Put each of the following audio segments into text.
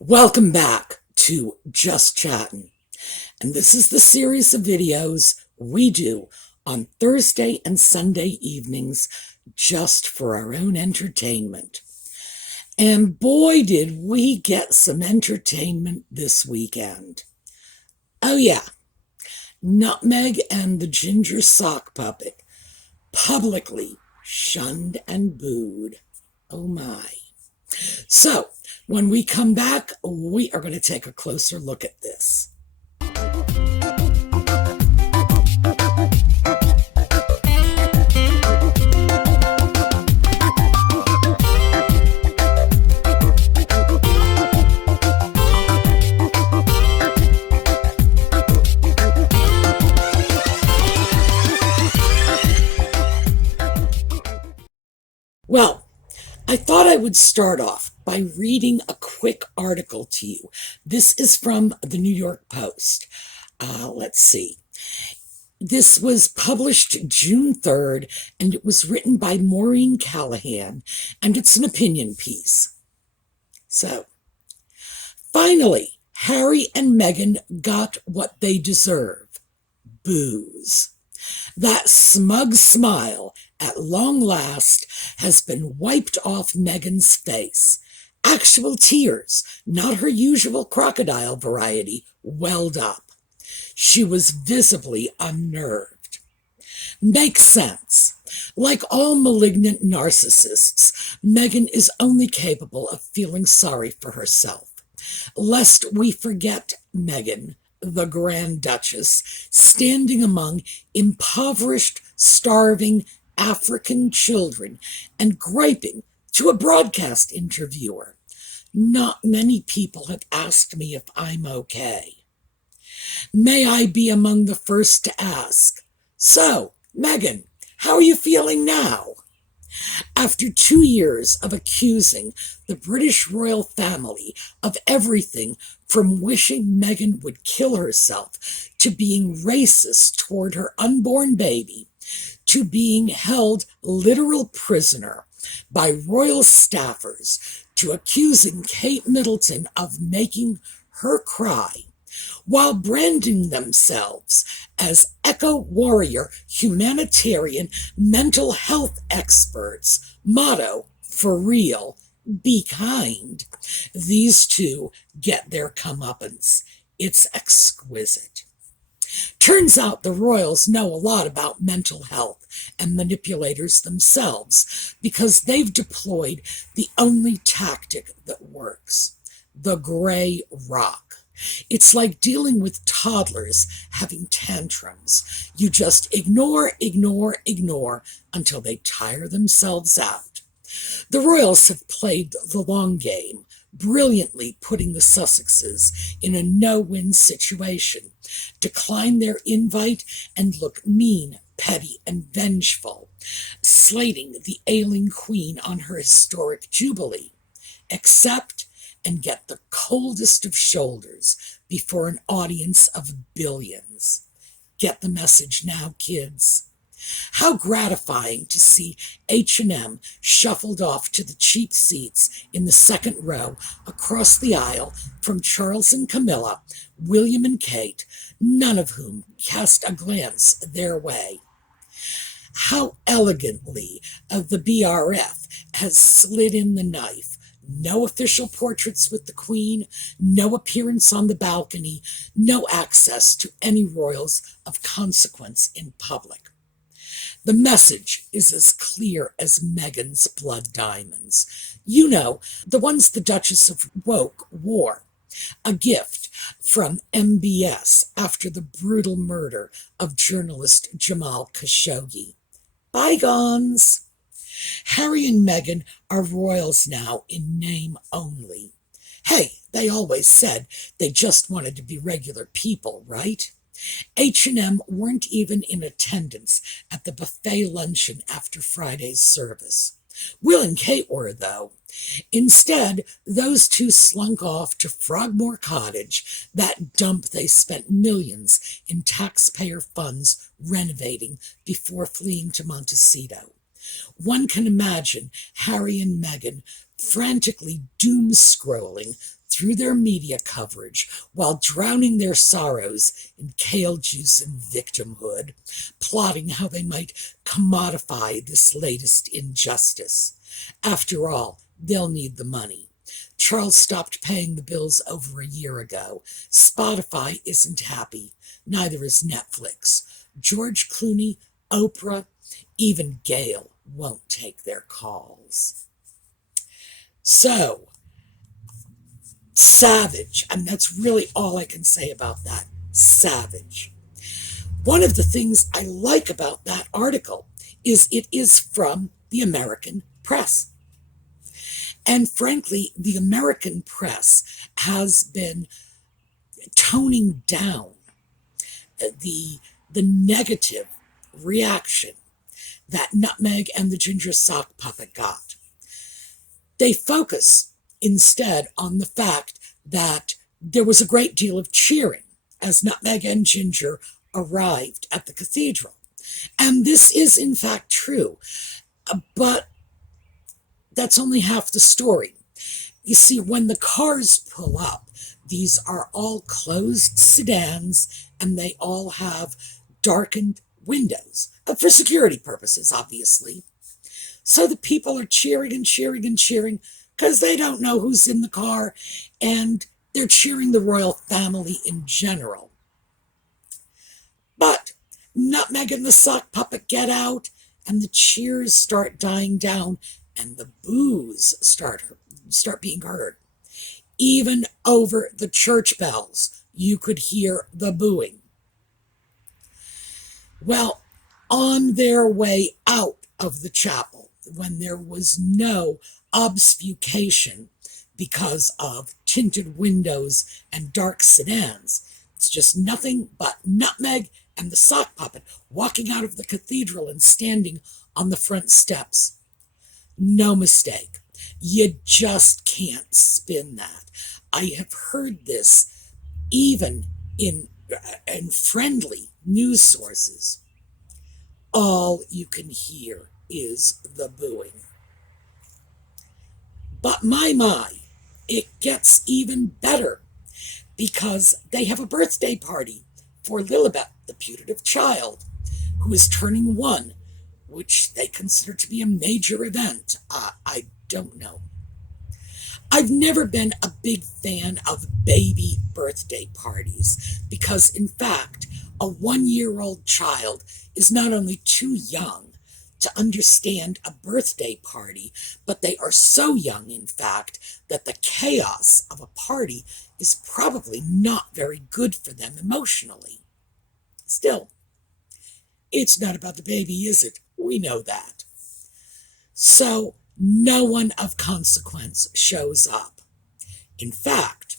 Welcome back to Just Chattin', and this is the series of videos we do on Thursday and Sunday evenings just for our own entertainment. And boy, did we get some entertainment this weekend. Oh yeah, Nutmeg and the Ginger Sock Puppet publicly shunned and booed. Oh my. So, when we come back, we are going to take a closer look at this. Well, I thought I would start off by reading a quick article to you. This is from the New York Post. Let's see. This was published June 3rd, and it was written by Maureen Callahan, and it's an opinion piece. So, finally, Harry and Meghan got what they deserve. Booze. That smug smile, at long last, has been wiped off Meghan's face. Actual tears, not her usual crocodile variety, welled up. She was visibly unnerved. Makes sense. Like all malignant narcissists, Meghan is only capable of feeling sorry for herself. Lest we forget Meghan, the Grand Duchess, standing among impoverished, starving African children and griping to a broadcast interviewer. Not many people have asked me if I'm okay. May I be among the first to ask, so, Meghan, how are you feeling now? After 2 years of accusing the British royal family of everything from wishing Meghan would kill herself, to being racist toward her unborn baby, to being held literal prisoner by royal staffers, to accusing Kate Middleton of making her cry, while branding themselves as eco-warrior, humanitarian, mental health experts, motto, for real, be kind. These two get their comeuppance. It's exquisite. Turns out the royals know a lot about mental health and manipulators themselves because they've deployed the only tactic that works, the gray rock. It's like dealing with toddlers having tantrums. You just ignore until they tire themselves out. The royals have played the long game, brilliantly putting the Sussexes in a no-win situation, decline their invite and look mean, petty, and vengeful, slating the ailing queen on her historic Jubilee. Accept and get the coldest of shoulders before an audience of billions. Get the message now, kids. How gratifying to see H&M shuffled off to the cheap seats in the second row across the aisle from Charles and Camilla, William and Kate, none of whom cast a glance their way. How elegantly the BRF has slid in the knife. No official portraits with the Queen, no appearance on the balcony, no access to any royals of consequence in public. The message is as clear as Meghan's blood diamonds. You know, the ones the Duchess of Woke wore. A gift from MBS after the brutal murder of journalist Jamal Khashoggi. Bygones. Harry and Meghan are royals now in name only. Hey, they always said they just wanted to be regular people, right? H&M weren't even in attendance at the buffet luncheon after Friday's service. Will and Kate were, though. Instead, those two slunk off to Frogmore Cottage, that dump they spent millions in taxpayer funds renovating before fleeing to Montecito. One can imagine Harry and Meghan frantically doom-scrolling through their media coverage while drowning their sorrows in kale juice and victimhood, plotting how they might commodify this latest injustice. After all, they'll need the money. Charles stopped paying the bills over a year ago. Spotify isn't happy. Neither is Netflix. George Clooney, Oprah, even Gail won't take their calls. So, savage. And that's really all I can say about that. Savage. One of the things I like about that article is it is from the American press. And frankly, the American press has been toning down the negative reaction that Nutmeg and the Ginger Sock Puppet got. They focus instead on the fact that there was a great deal of cheering as Nutmeg and Ginger arrived at the cathedral. And this is in fact true, but that's only half the story. You see, when the cars pull up, these are all closed sedans, and they all have darkened windows, for security purposes, obviously. So the people are cheering and cheering and cheering because they don't know who's in the car, and they're cheering the royal family in general. But Nutmeg and the Sock Puppet get out, and the cheers start dying down, and the boos start being heard. Even over the church bells, you could hear the booing. Well, on their way out of the chapel, when there was no obfuscation because of tinted windows and dark sedans, it's just nothing but Nutmeg and the Sock Puppet walking out of the cathedral and standing on the front steps. No mistake. You just can't spin that. I have heard this even in friendly news sources. All you can hear is the booing. But my, it gets even better, because they have a birthday party for Lilibet, the putative child, who is turning 1, which they consider to be a major event. I don't know. I've never been a big fan of baby birthday parties because, in fact, a 1-year-old child is not only too young to understand a birthday party, but they are so young, in fact, that the chaos of a party is probably not very good for them emotionally. Still, it's not about the baby, is it? We know that. So, no one of consequence shows up. In fact,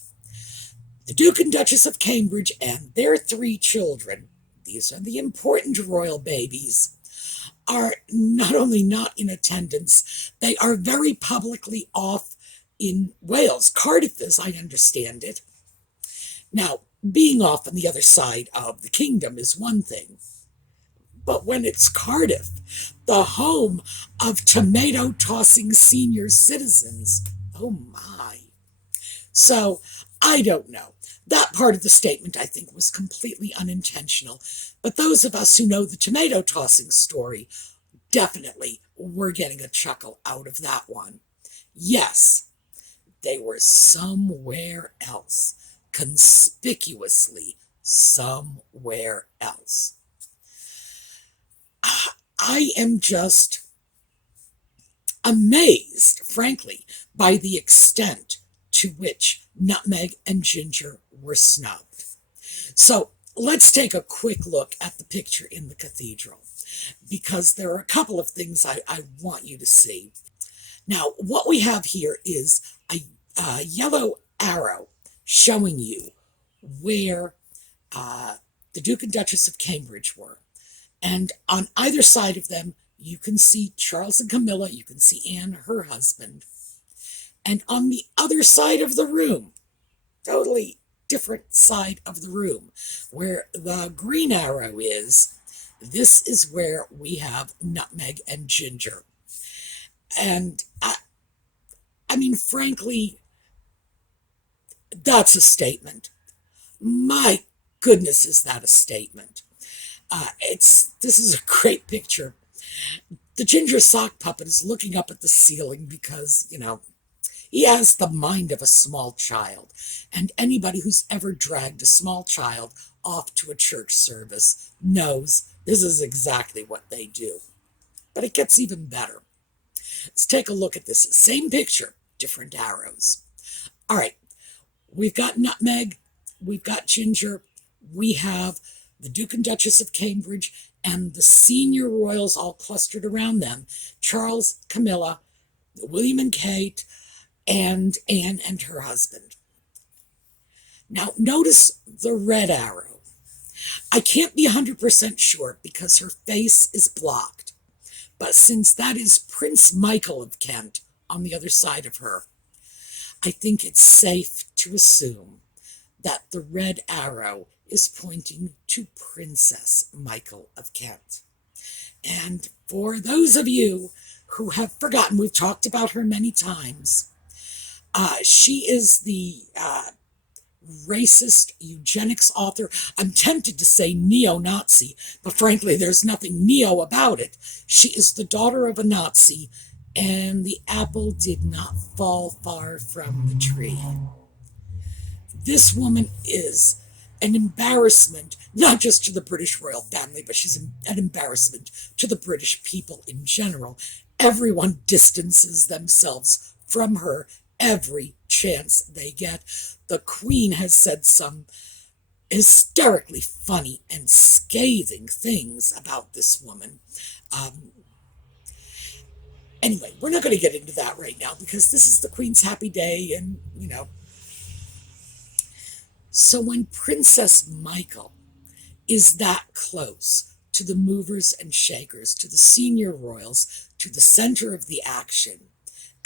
the Duke and Duchess of Cambridge and their 3 children, these are the important royal babies, are not only not in attendance, they are very publicly off in Wales. Cardiff, as I understand it. Now, being off on the other side of the kingdom is one thing, but when it's Cardiff, the home of tomato-tossing senior citizens, oh my. So, I don't know. That part of the statement, I think, was completely unintentional. But those of us who know the tomato-tossing story, definitely were getting a chuckle out of that one. Yes, they were somewhere else. Conspicuously somewhere else. I am just amazed, frankly, by the extent to which Nutmeg and Ginger were snubbed. So let's take a quick look at the picture in the cathedral, because there are a couple of things I want you to see. Now, what we have here is a yellow arrow showing you where the Duke and Duchess of Cambridge were. And on either side of them, you can see Charles and Camilla, you can see Anne, her husband. And on the other side of the room, totally different side of the room, where the green arrow is, this is where we have Nutmeg and Ginger. And I mean, frankly, That's a statement. My goodness, is that a statement? This is a great picture. The ginger sock puppet is looking up at the ceiling because, he has the mind of a small child. And anybody who's ever dragged a small child off to a church service knows this is exactly what they do. But it gets even better. Let's take a look at this. Same picture, different arrows. All right, we've got Nutmeg, we've got Ginger, we have the Duke and Duchess of Cambridge, and the senior royals all clustered around them. Charles, Camilla, William and Kate, and Anne and her husband. Now, notice the red arrow. I can't be 100% sure because her face is blocked. But since that is Prince Michael of Kent on the other side of her, I think it's safe to assume that the red arrow is pointing to Princess Michael of Kent. And for those of you who have forgotten, we've talked about her many times. She is the racist eugenics author. I'm tempted to say neo-Nazi, but frankly, there's nothing neo about it. She is the daughter of a Nazi, and the apple did not fall far from the tree. This woman is an embarrassment, not just to the British royal family, but she's an embarrassment to the British people in general. Everyone distances themselves from her every chance they get. The Queen has said some hysterically funny and scathing things about this woman. Anyway, we're not going to get into that right now because this is the Queen's happy day, and, So when Princess Michael is that close to the movers and shakers, to the senior royals, to the center of the action,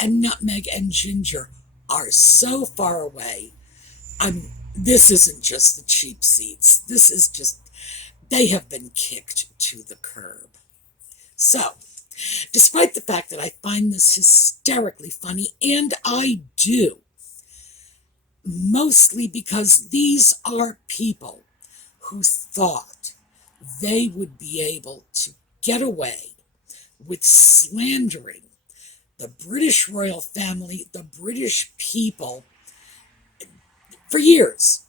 and Nutmeg and Ginger are so far away, this isn't just the cheap seats. This is just, they have been kicked to the curb. So, despite the fact that I find this hysterically funny, and I do, mostly because these are people who thought they would be able to get away with slandering the British royal family, the British people, for years.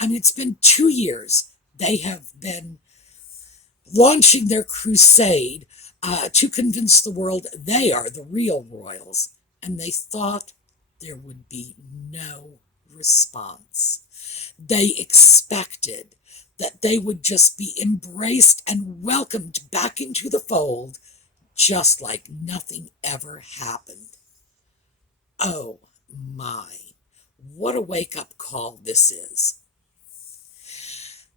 It's been 2 years they have been launching their crusade to convince the world they are the real royals, and they thought there would be no response. They expected that they would just be embraced and welcomed back into the fold, just like nothing ever happened. Oh my, what a wake-up call this is.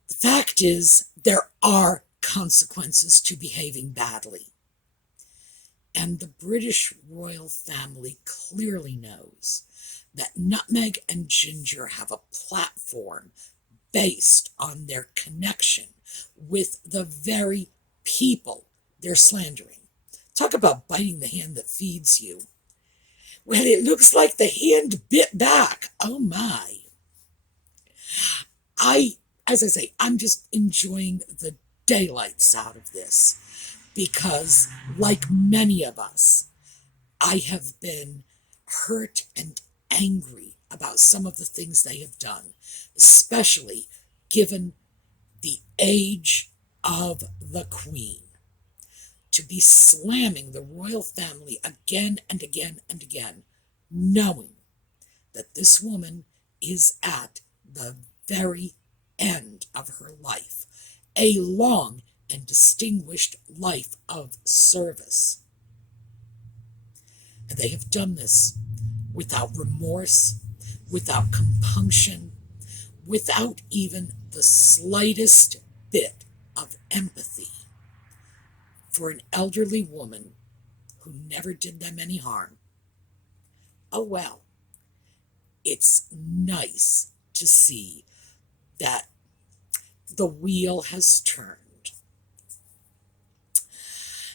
The fact is, there are consequences to behaving badly. And the British royal family clearly knows that Nutmeg and Ginger have a platform based on their connection with the very people they're slandering. Talk about biting the hand that feeds you. Well, it looks like the hand bit back. Oh my. As I say, I'm just enjoying the daylights out of this because, like many of us, I have been hurt and angry about some of the things they have done, especially given the age of the Queen. To be slamming the royal family again and again and again, knowing that this woman is at the very end of her life, a long and distinguished life of service. And they have done this without remorse, without compunction, without even the slightest bit of empathy for an elderly woman who never did them any harm. Oh well, it's nice to see that the wheel has turned.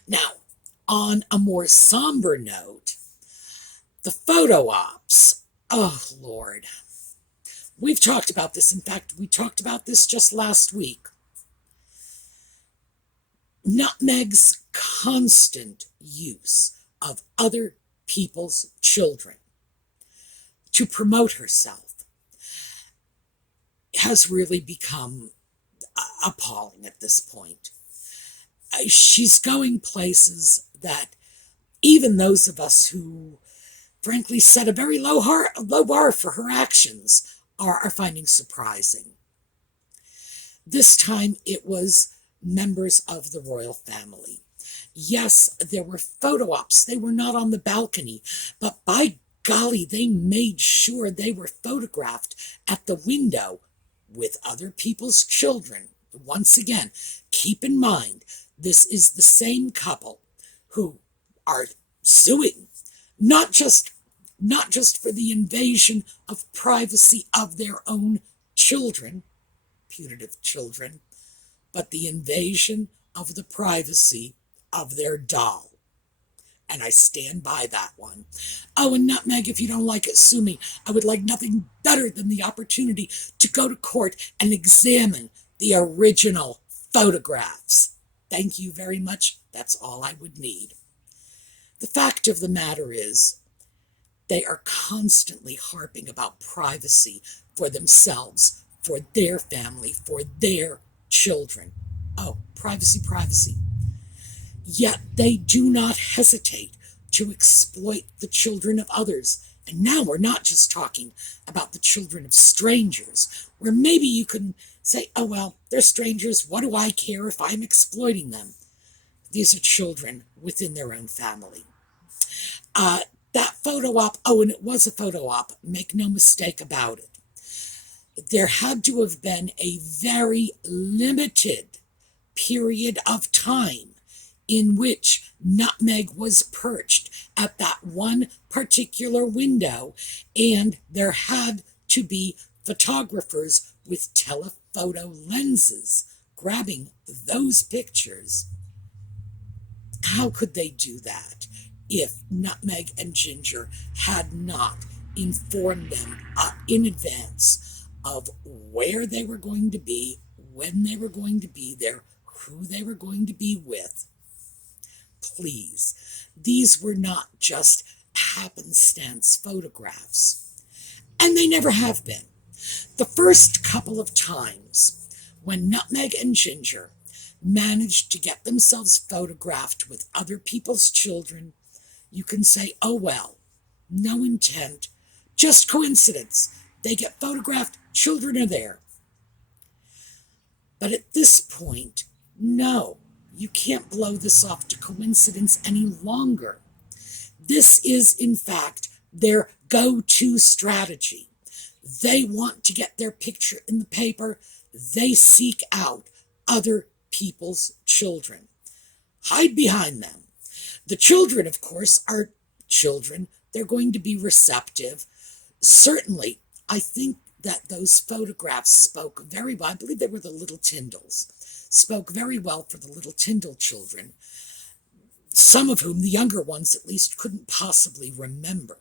Now, on a more somber note, the photo ops. Oh, Lord. We've talked about this. In fact, we talked about this just last week. Nutmeg's constant use of other people's children to promote herself has really become appalling at this point. She's going places that even those of us who, frankly, set a very low bar for her actions are finding surprising. This time it was members of the royal family. Yes, there were photo ops. They were not on the balcony, but by golly, they made sure they were photographed at the window with other people's children. Once again, keep in mind, this is the same couple who are suing, not just for the invasion of privacy of their own children, putative children, but the invasion of the privacy of their doll. And I stand by that one. Oh, and Nutmeg, if you don't like it, sue me. I would like nothing better than the opportunity to go to court and examine the original photographs. Thank you very much. That's all I would need. The fact of the matter is, they are constantly harping about privacy for themselves, for their family, for their children. Oh, privacy, privacy. Yet they do not hesitate to exploit the children of others. And now we're not just talking about the children of strangers, where maybe you can say, oh, well, they're strangers. What do I care if I'm exploiting them? These are children within their own family. That photo op, oh, and it was a photo op, make no mistake about it. There had to have been a very limited period of time in which Nutmeg was perched at that one particular window, and there had to be photographers with telephoto lenses grabbing those pictures. How could they do that if Nutmeg and Ginger had not informed them in advance of where they were going to be, when they were going to be there, who they were going to be with? Please, these were not just happenstance photographs, and they never have been. The first couple of times when Nutmeg and Ginger managed to get themselves photographed with other people's children, you can say, oh well, no intent, just coincidence. They get photographed, children are there. But at this point, no, you can't blow this off to coincidence any longer. This is, in fact, their go-to strategy. They want to get their picture in the paper. They seek out other people's children. Hide behind them. The children, of course, are children. They're going to be receptive. Certainly, I think that those photographs spoke very well. I believe they were the little Tyndalls. Spoke very well for the little Tyndall children, some of whom, the younger ones at least, couldn't possibly remember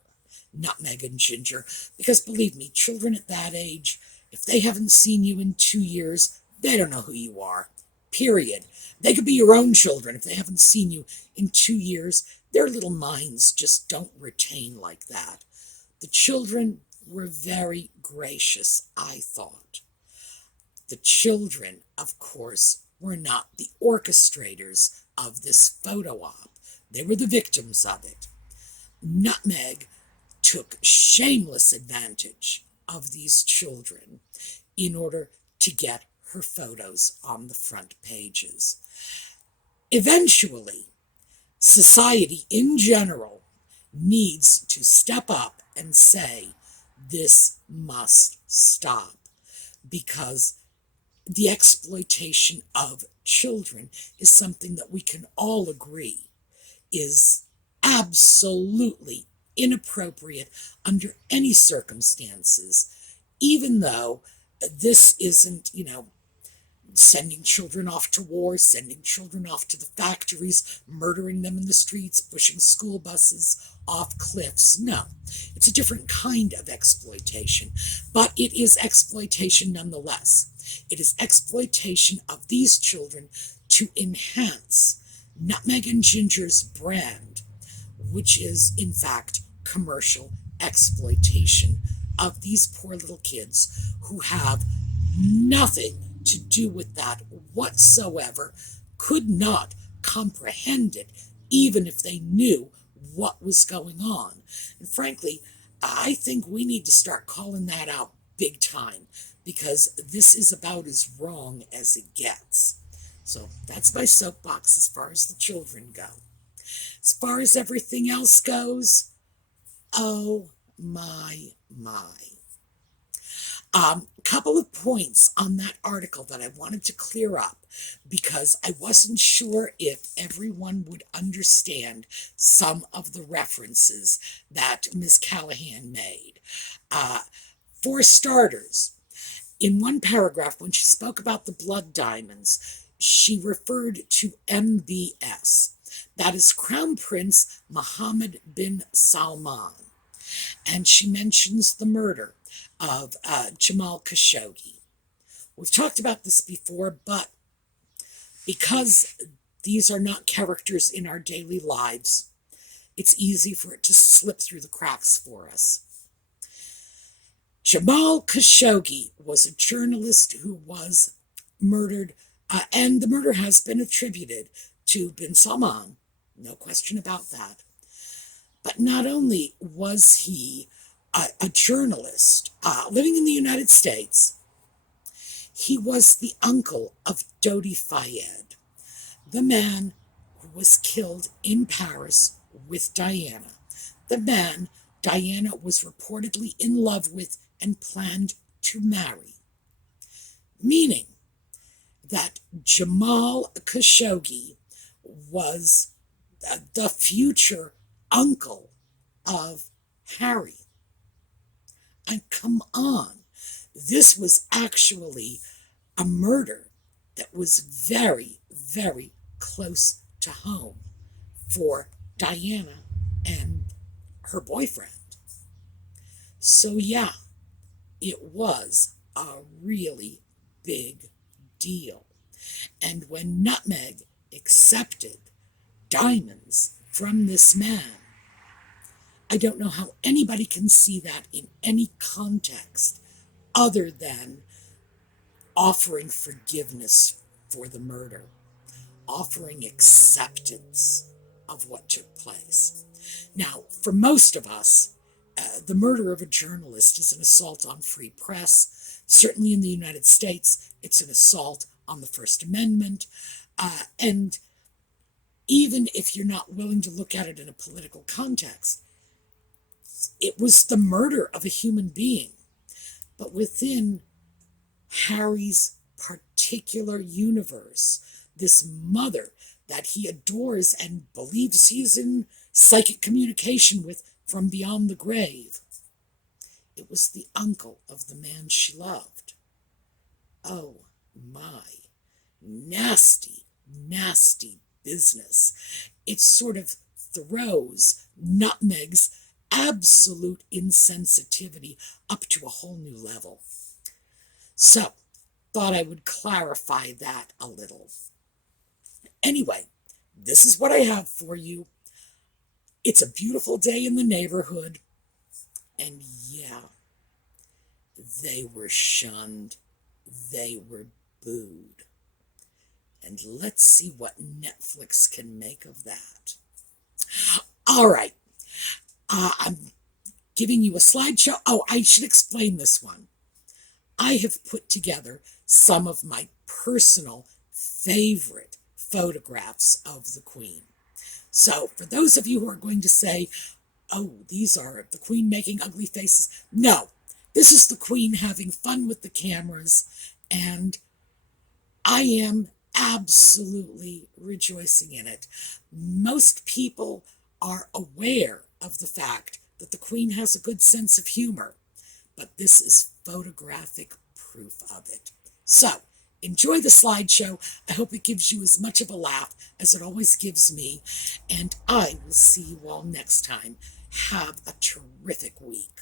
Nutmeg and Ginger, because believe me, children at that age, if they haven't seen you in 2 years, they don't know who you are, period. They could be your own children if they haven't seen you in 2 years. Their little minds just don't retain like that. The children were very gracious, I thought. The children, of course, were not the orchestrators of this photo op. They were the victims of it. Nutmeg took shameless advantage of these children in order to get her photos on the front pages. Eventually, society in general needs to step up and say, this must stop, because the exploitation of children is something that we can all agree is absolutely inappropriate under any circumstances, even though this isn't, sending children off to war, sending children off to the factories, murdering them in the streets, pushing school buses, off cliffs. No, it's a different kind of exploitation, but it is exploitation nonetheless. It is exploitation of these children to enhance Nutmeg and Ginger's brand, which is, in fact, commercial exploitation of these poor little kids who have nothing to do with that whatsoever, could not comprehend it, even if they knew what was going on. And frankly, I think we need to start calling that out big time, because this is about as wrong as it gets. So that's my soapbox as far as the children go. As far as everything else goes, oh my. Couple of points on that article that I wanted to clear up, because I wasn't sure if everyone would understand some of the references that Ms. Callahan made. For starters, in one paragraph, when she spoke about the blood diamonds, she referred to MBS. That is Crown Prince Mohammed bin Salman. And she mentions the murder of Jamal Khashoggi. We've talked about this before, but because these are not characters in our daily lives, it's easy for it to slip through the cracks for us. Jamal Khashoggi was a journalist who was murdered, and the murder has been attributed to bin Salman, no question about that. But not only was he a journalist living in the United States, he was the uncle of Dodi Fayed, the man who was killed in Paris with Diana, the man Diana was reportedly in love with and planned to marry. Meaning that Jamal Khashoggi was the future uncle of Harry. And come on, this was actually a murder that was very, very close to home for Diana and her boyfriend. So yeah, it was a really big deal. And when Nutmeg accepted diamonds from this man, I don't know how anybody can see that in any context other than offering forgiveness for the murder, offering acceptance of what took place. Now, for most of us, the murder of a journalist is an assault on free press. Certainly in the United States, it's an assault on the First Amendment. And even if you're not willing to look at it in a political context, it was the murder of a human being. But within Harry's particular universe, this mother that he adores and believes he's in psychic communication with from beyond the grave, it was the uncle of the man she loved. Oh my, nasty, nasty business. It sort of throws Nutmeg's absolute insensitivity up to a whole new level. So, thought I would clarify that a little. Anyway, this is what I have for you. It's a beautiful day in the neighborhood. And yeah, they were shunned. They were booed. And let's see what Netflix can make of that. All right. I'm giving you a slideshow. Oh, I should explain this one. I have put together some of my personal favorite photographs of the Queen. So for those of you who are going to say, oh, these are the Queen making ugly faces. No, this is the Queen having fun with the cameras, and I am absolutely rejoicing in it. Most people are aware of the fact that the Queen has a good sense of humor, but this is photographic proof of it. So, enjoy the slideshow. I hope it gives you as much of a laugh as it always gives me. And I will see you all next time. Have a terrific week.